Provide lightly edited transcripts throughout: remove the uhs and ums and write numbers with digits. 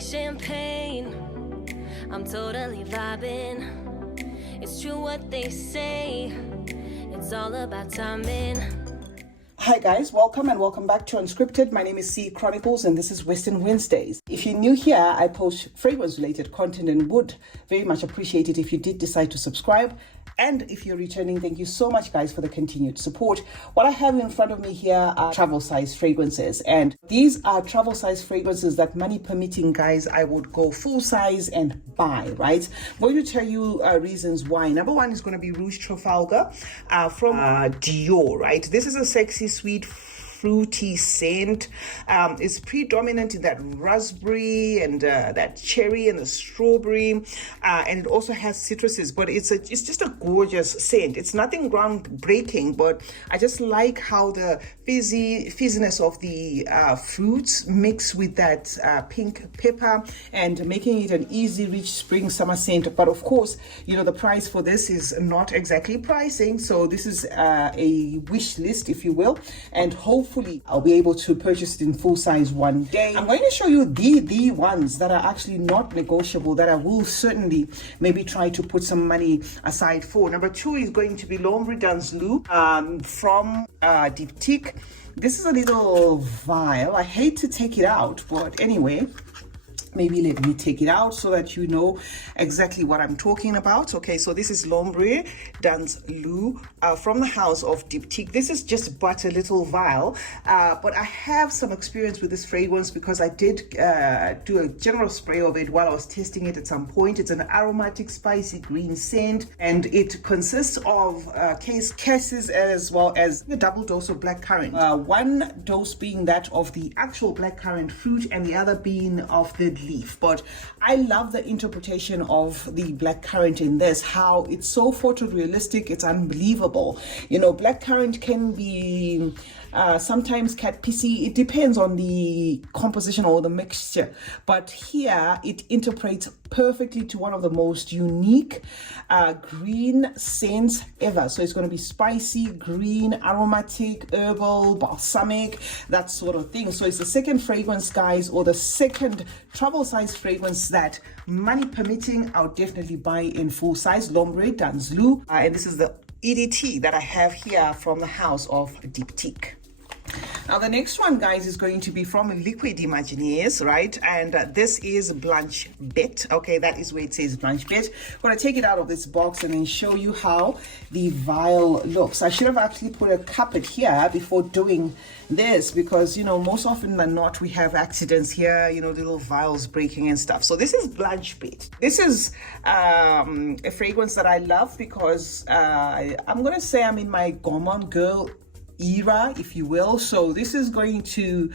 drink champagne. I'm totally vibing. It's true what they say. It's all about timing. Hi guys, welcome and welcome back to Unscripted. My name is C Chronicles and this is Western Wednesdays. If you're new here, I post fragrance related content and would very much appreciate it if you did decide to subscribe. And if you're returning, thank you so much guys for the continued support. What I have in front of me here are travel size fragrances, and these are travel size fragrances that, money permitting guys, I would go full size and buy, right? I'm going to tell you reasons why. Number one is going to be Rouge Trafalgar from Dior, right? This is a sexy, sweet, fruity scent. It's predominant in that raspberry and that cherry and the strawberry, and it also has citruses, but it's just a gorgeous scent. It's nothing groundbreaking, but I just like how the fizziness of the fruits mix with that pink pepper and making it an easy reach spring summer scent. But of course, you know, the price for this is not exactly pricing, so this is a wish list, if you will, and hopefully I'll be able to purchase it in full size one day. I'm going to show you the ones that are actually not negotiable, that I will certainly maybe try to put some money aside for. Number two is going to be L'Ombre from Diptyque. This is a little vial. I hate to take it out, but anyway, maybe let me take it out so that you know exactly what I'm talking about. Okay, so this is L'Ombre from the house of Diptyque. This is just but a little vial, but I have some experience with this fragrance because I did do a general spray of it while I was testing it at some point. It's an aromatic, spicy green scent, and it consists of cases as well as a double dose of blackcurrant. One dose being that of the actual blackcurrant fruit and the other being of the leaf. But I love the interpretation of the blackcurrant in this, how it's so photorealistic, it's unbelievable. You know, blackcurrant can be sometimes cat pissy. It depends on the composition or the mixture, but here it interprets perfectly to one of the most unique green scents ever. So it's going to be spicy, green, aromatic, herbal, balsamic, that sort of thing. So it's the second fragrance, guys, or the second travel size fragrance that, money permitting, I'll definitely buy in full size. L'Ombre d'Anzlou, and this is the EDT that I have here from the house of Diptyque. Now the next one, guys, is going to be from Liquid Imaginaires, right? And this is Blanche Bête. Okay, that is where it says Blanche Bête. I'm going to take it out of this box and then show you how the vial looks. I should have actually put a couplet here before doing this because, you know, most often than not, we have accidents here, you know, little vials breaking and stuff. So this is Blanche Bête. This is a fragrance that I love because I'm going to say I'm in my gourmand girl era, if you will. So this is going to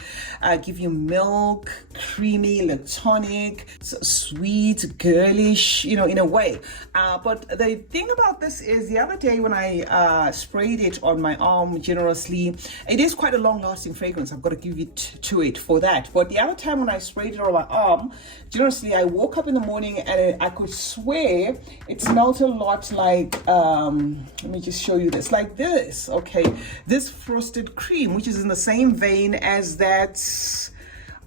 give you milk, creamy, lactonic, sweet, girlish, you know, in a way. But the thing about this is, the other day when I sprayed it on my arm generously, it is quite a long-lasting fragrance. I've got to give it to it for that. But the other time when I sprayed it on my arm generously, I woke up in the morning and I could swear it smelled a lot like, let me just show you this, like this, okay? This frosted cream, which is in the same vein as that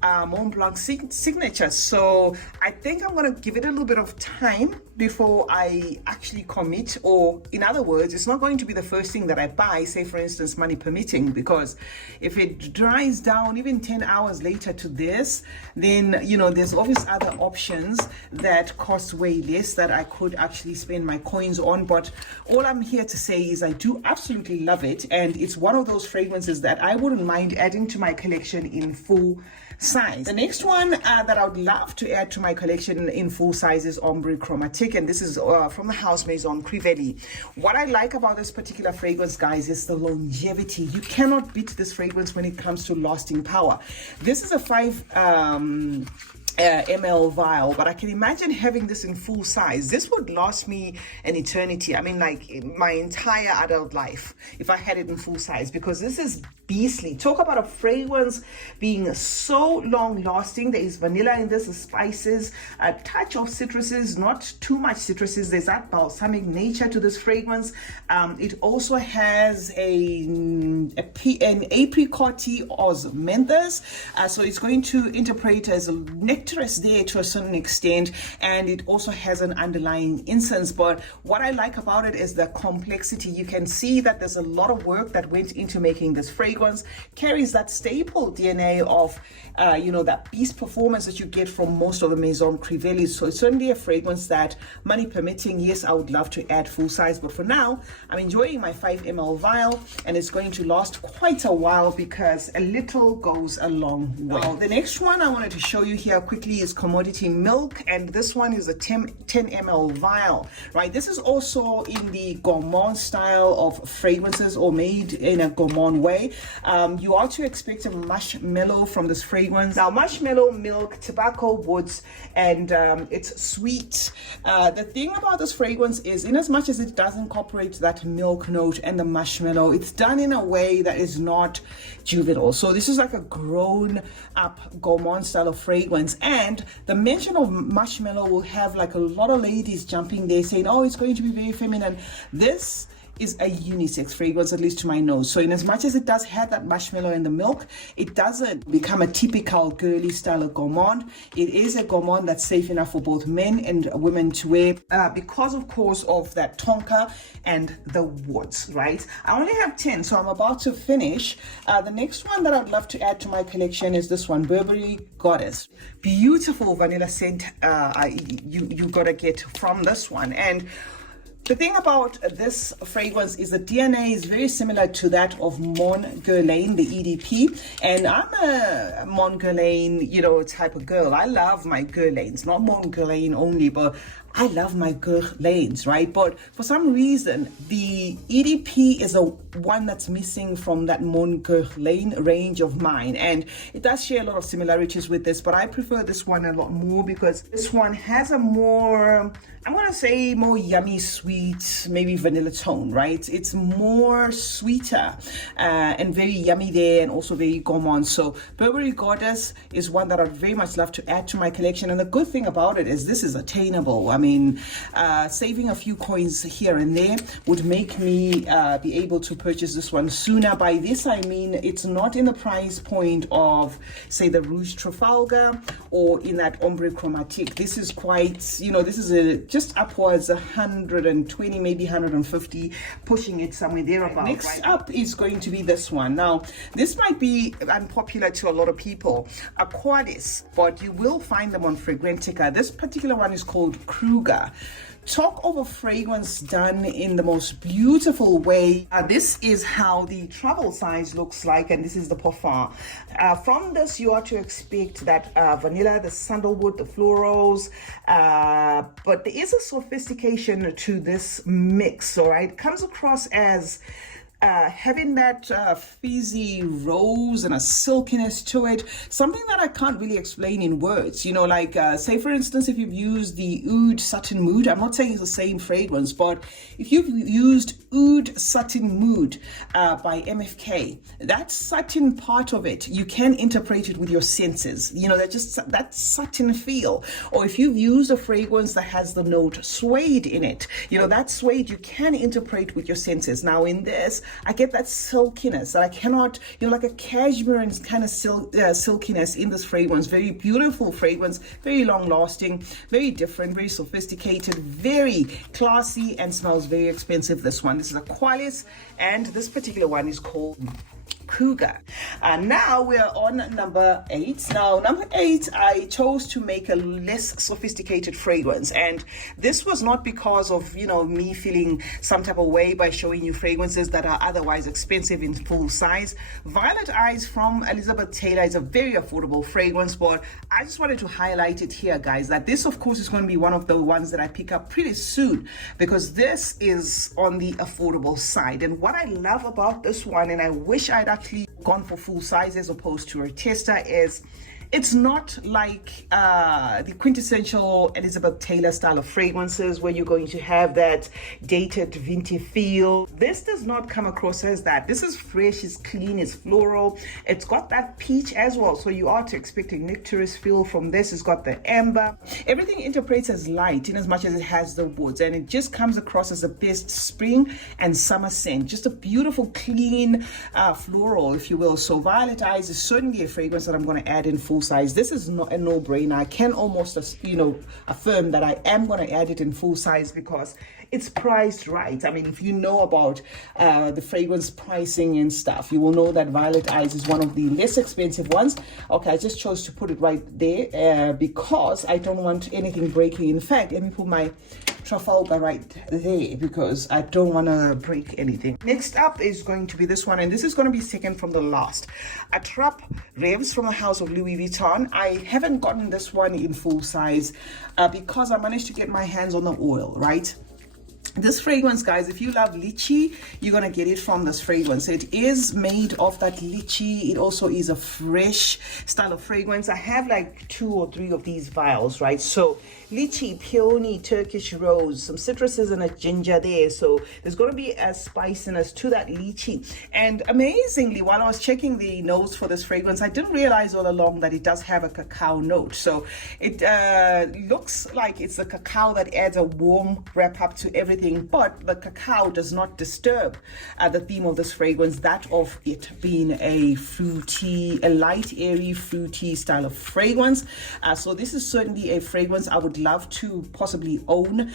Mont Blanc signature. So I think I'm going to give it a little bit of time before I actually commit, or in other words, it's not going to be the first thing that I buy, say for instance, money permitting, because if it dries down even 10 hours later to this, then, you know, there's obvious other options that cost way less that I could actually spend my coins on. But all I'm here to say is I do absolutely love it, and it's one of those fragrances that I wouldn't mind adding to my collection in full size. The next one that I would love to add to my collection in full size is Ombre Chromatique, and this is from the house Maison Crivelli. What I like about this particular fragrance, guys, is the longevity. You cannot beat this fragrance when it comes to lasting power. This is a 5 ml vial, but I can imagine having this in full size. This would last me an eternity. I mean, like my entire adult life, if I had it in full size, because this is beastly. Talk about a fragrance being so long lasting. There is vanilla in this, the spices, a touch of citruses, not too much citruses. There's that balsamic nature to this fragrance. It also has a an apricot-y osmanthus. So it's going to interpret as a nectarous there to a certain extent, and it also has an underlying incense. But what I like about it is the complexity. You can see that there's a lot of work that went into making this fragrance. Carries that staple DNA of that beast performance that you get from most of the Maison Crivellis. So it's certainly a fragrance that, money permitting, yes, I would love to add full size, but for now I'm enjoying my 5 ml vial, and it's going to last quite a while because a little goes a long way. Now, the next one I wanted to show you here quickly is Commodity Milk, and this one is a 10 ml vial, right? This is also in the gourmand style of fragrances, or made in a gourmand way. You are to expect a marshmallow from this fragrance. Now, marshmallow, milk, tobacco, woods, and it's sweet. The thing about this fragrance is, in as much as it does incorporate that milk note and the marshmallow, it's done in a way that is not juvenile. So this is like a grown up gourmand style of fragrance, and the mention of marshmallow will have like a lot of ladies jumping there saying, oh, it's going to be very feminine. This is a unisex fragrance, at least to my nose. So in as much as it does have that marshmallow in the milk, it doesn't become a typical girly style of gourmand. It is a gourmand that's safe enough for both men and women to wear, because of course of that tonka and the woods, right? I only have 10, so I'm about to finish. The next one that I'd love to add to my collection is this one, Burberry Goddess. Beautiful vanilla scent you gotta get from this one. And the thing about this fragrance is the DNA is very similar to that of Mon Guerlain, the EDP. And I'm a Mon Guerlain, type of girl. I love my Guerlains, not Mon Guerlain only, but I love my Guerlains, right? But for some reason, the EDP is a one that's missing from that Mon Guerlain range of mine. And it does share a lot of similarities with this, but I prefer this one a lot more because this one has a more, I'm going to say more yummy, sweet, maybe vanilla tone, right? It's more sweeter and very yummy there, and also very gourmand. So Burberry Goddess is one that I'd very much love to add to my collection. And the good thing about it is this is attainable. I mean, saving a few coins here and there would make me be able to purchase this one sooner. By this, I mean it's not in the price point of, say, the Rouge Trafalgar or in that Ombre Chromatique. This is quite, this is just upwards 120, maybe 150, pushing it somewhere thereabout. Next up is going to be this one. Now, this might be unpopular to a lot of people, Aquadis, but you will find them on Fragrantica. This particular one is called Kruger. Talk of a fragrance done in the most beautiful way. This is how the travel size looks like, and this is the parfum. From this, you are to expect that vanilla, the sandalwood, the florals, but there is a sophistication to this mix, all right? It comes across as having that fizzy rose and a silkiness to it, something that I can't really explain in words. Say for instance, if you've used the Oud Satin Mood, I'm not saying it's the same fragrance, but if you've used Oud Satin Mood by MFK, that satin part of it, you can interpret it with your senses. That just that satin feel. Or if you've used a fragrance that has the note suede in it, that suede you can interpret with your senses. Now in this, I get that silkiness that I cannot, like a cashmere and kind of silkiness in this fragrance. Very beautiful fragrance, very long lasting, very different, very sophisticated, very classy, and smells very expensive. This one, this is a Aquadis, and this particular one is called Cougar. Now we're on number 8. Now, number 8, I chose to make a less sophisticated fragrance, and this was not because of me feeling some type of way by showing you fragrances that are otherwise expensive in full size. Violet Eyes from Elizabeth Taylor is a very affordable fragrance, but I just wanted to highlight it here, guys, that this of course is going to be one of the ones that I pick up pretty soon, because this is on the affordable side. And what I love about this one, and I wish I'd actually gone for full size as opposed to a tester, is It's not like the quintessential Elizabeth Taylor style of fragrances where you're going to have that dated vintage feel. This does not come across as that. This is fresh, it's clean, it's floral. It's got that peach as well, so you are to expect a nectarous feel from this. It's got the amber. Everything interprets as light in as much as it has the woods, and it just comes across as the best spring and summer scent. Just a beautiful, clean floral, if you will. So Violet Eyes is certainly a fragrance that I'm going to add in full size. This is not a no-brainer. I can almost affirm that I am going to add it in full size because it's priced right. I mean, if you know about the fragrance pricing and stuff, you will know that Violet Eyes is one of the less expensive ones. Okay, I just chose to put it right there because I don't want anything breaking. In fact, let me put my Trafalgar right there because I don't want to break anything. Next up is going to be this one, and this is going to be second from the last. Attrape-Rêves from the house of Louis Vuitton. I haven't gotten this one in full size because I managed to get my hands on the oil, right? This fragrance, guys, if you love lychee, you're gonna get it from this fragrance. It is made of that lychee. It also is a fresh style of fragrance. I have like 2 or 3 of these vials, right? So lychee, peony, Turkish rose, some citruses and a ginger there. So there's gonna be a spiciness to that lychee. And amazingly, while I was checking the notes for this fragrance, I didn't realize all along that it does have a cacao note. So it looks like it's the cacao that adds a warm wrap up to everything, but the cacao does not disturb the theme of this fragrance, that of it being a fruity, a light, airy, fruity style of fragrance. So this is certainly a fragrance I would love to possibly own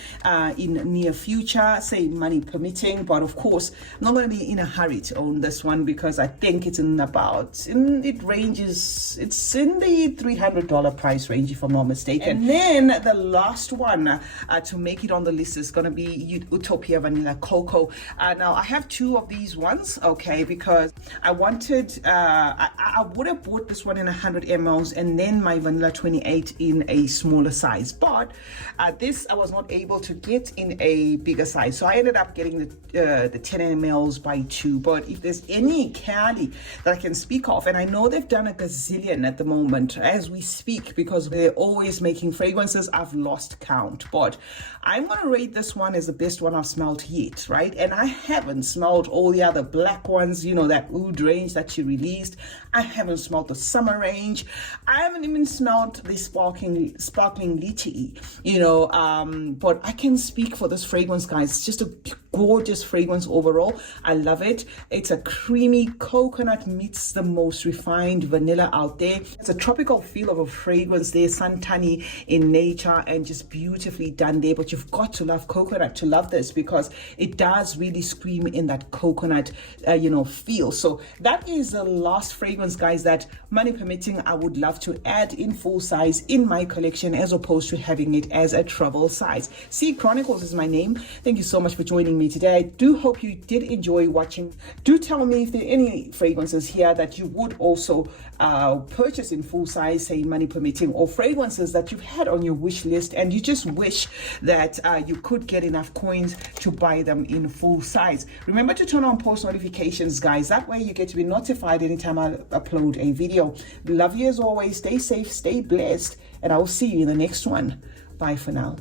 in near future, say money permitting. But of course, I'm not going to be in a hurry to own this one because I think it's in the $300 price range, if I'm not mistaken. And then the last one to make it on the list is going to be Utopia Vanilla Coco. Now I have 2 of these ones, okay, because I wanted I would have bought this one in 100 mls and then my vanilla 28 in a smaller size, but this I was not able to get in a bigger size, so I ended up getting the 10 mls by 2. But if there's any Cali that I can speak of, and I know they've done a gazillion at the moment as we speak because they're always making fragrances, I've lost count, but I'm going to rate this one as the best one I've smelled yet, right? And I haven't smelled all the other black ones, you know, that oud range that she released. I haven't smelled the summer range. I haven't even smelled the sparkling lychee, you know, but I can speak for this fragrance, guys. It's just a gorgeous fragrance overall. I love it. It's a creamy coconut meets the most refined vanilla out there. It's a tropical feel of a fragrance there, suntanny in nature and just beautifully done there. But you've got to love coconut to love this because it does really scream in that coconut, feel. So that is the last fragrance, guys, that money permitting, I would love to add in full size in my collection as opposed to having it as a travel size. C Chronicles is my name. Thank you so much for joining me today. I do hope you did enjoy watching. Do tell me if there are any fragrances here that you would also purchase in full size, say money permitting, or fragrances that you've had on your wish list and you just wish that you could get enough coins to buy them in full size. Remember to turn on post notifications, guys. That way you get to be notified anytime I upload a video. Love you as always. Stay safe, stay blessed, and I will see you in the next one. Bye for now.